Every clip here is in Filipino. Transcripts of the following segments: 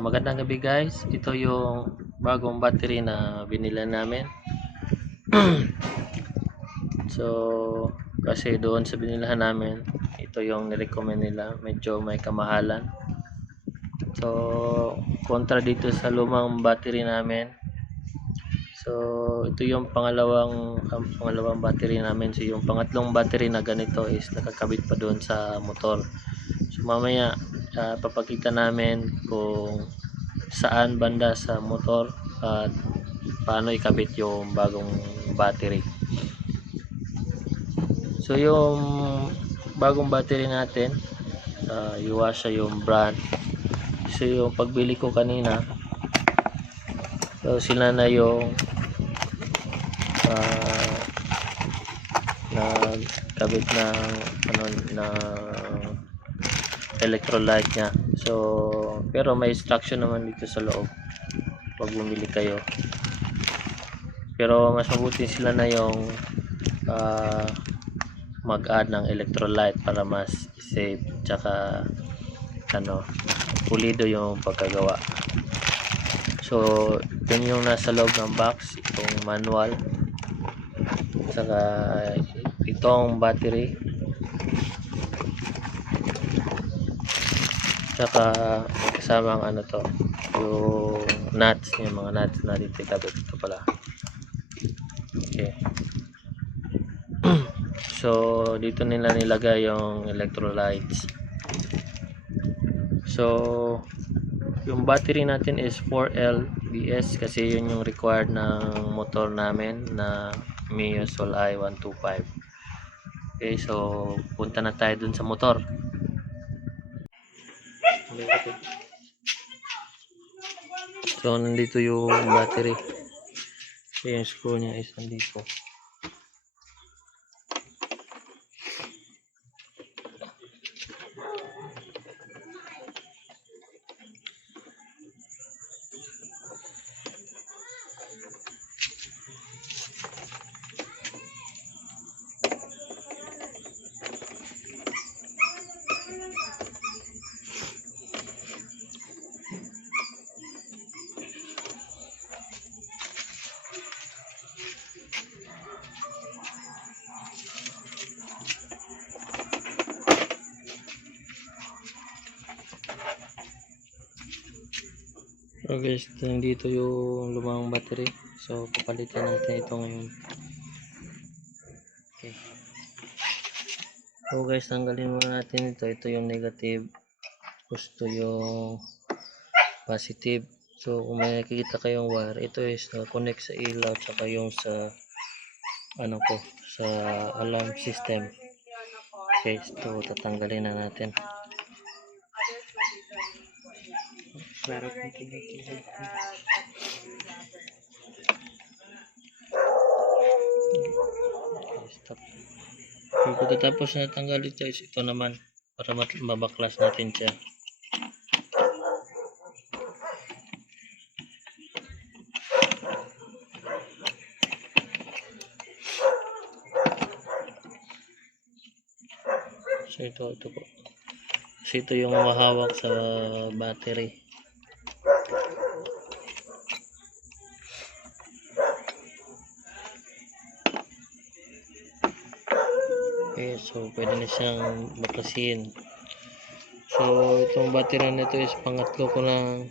Magandang gabi guys. Ito yung bagong battery na binila namin. So, kasi doon sa binilahan namin, ito yung nirecommend nila. Medyo may kamahalan. So, kontra dito sa lumang battery namin. So, ito yung pangalawang battery namin. So, yung pangatlong battery na ganito is nakakabit pa doon sa motor. So, mamaya papakita namin kung saan banda sa motor at paano ikabit yung bagong battery. So yung bagong battery natin, Yuasha yung brand. So yung pagbili ko kanina, so sila na yung nagkabit ng electrolyte nya. So pero may instruction naman dito sa loob pag bumili kayo, pero mas mabuti sila na yung mag-add ng electrolyte para mas safe, tsaka pulido yung pagkagawa. So yun yung nasa loob ng box, itong manual, tsaka itong battery, tsaka kasamang yung nuts, yung mga nuts na dito ikabit. Ito pala. Okay. So dito nila nilagay yung electrolytes. So yung battery natin is 4LBS kasi yun yung required ng motor namin na Mio Soul I125. Okay, so punta na tayo dun sa motor. So nandito yung battery. Yung screw nya is nandito. So guys, nandito yung lumang battery. So papalitan natin ito ngayon. Okay. So guys, tanggalin muna natin ito. Ito yung negative. Gusto yung positive. So kung may nakikita kayong wire, ito is connect sa ilaw tsaka yung sa sa alarm system. Okay, ito tatanggalin na natin. Stop. So, pagkatapos na tanggal ito is ito naman para mabaklas natin siya. So ito po. Kasi ito yung mahawak sa battery. Okay, so pwede na siyang baklasin. So itong battery nito is pangatlo ko na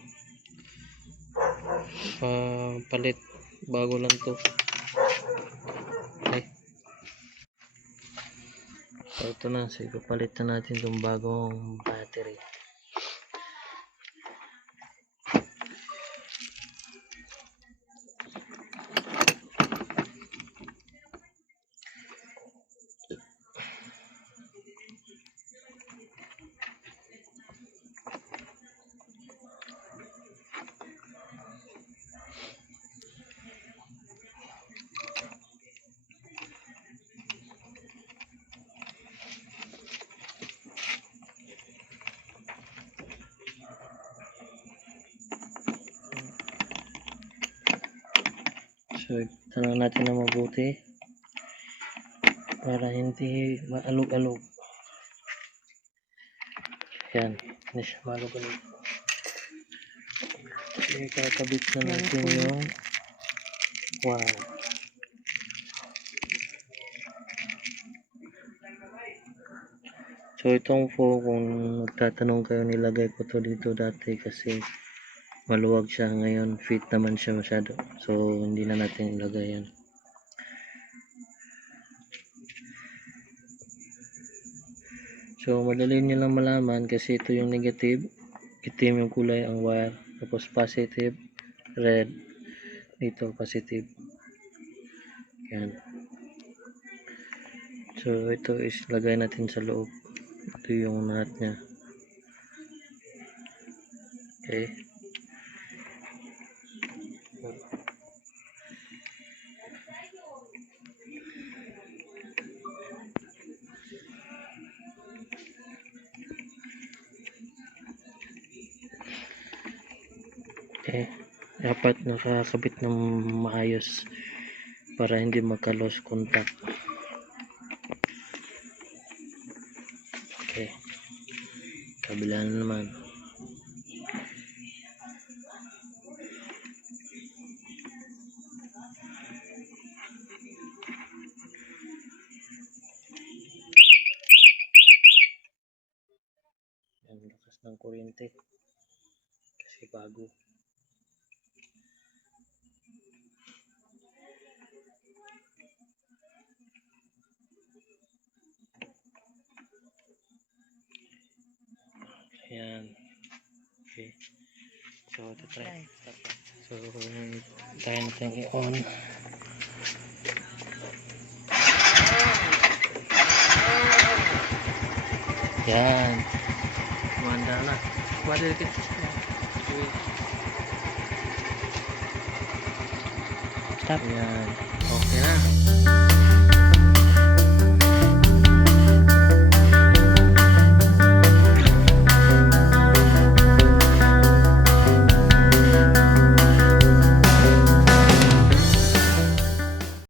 palit, bago lang to. Okay. So ito na, so ipapalitan natin itong bagong battery. So tanong natin na mabuti para hindi maalog-alog. Yan, hindi siya maalog-alog. Kakabit na natin yung wow. So itong po, kung magtatanong kayo, nilagay ko to dito dati kasi maluwag siya. Ngayon fit naman siya masyado, so hindi na natin ilagay yan. So madali nyo lang malaman kasi ito yung negative, itim yung kulay ang wire, tapos positive red, dito positive, yan. So ito is lagay natin sa loob. Ito yung nut nya. Okay. Okay. Dapat nakakabit ng maayos para hindi magka-loose contact. Okay. Kabila na naman. Ang lakas ng kuryente kasi bago. Ayan. Okay. So ito try. So try natin i-on. Yan. Manda na. Kuwari dikit. Stop. Yan. Okay na.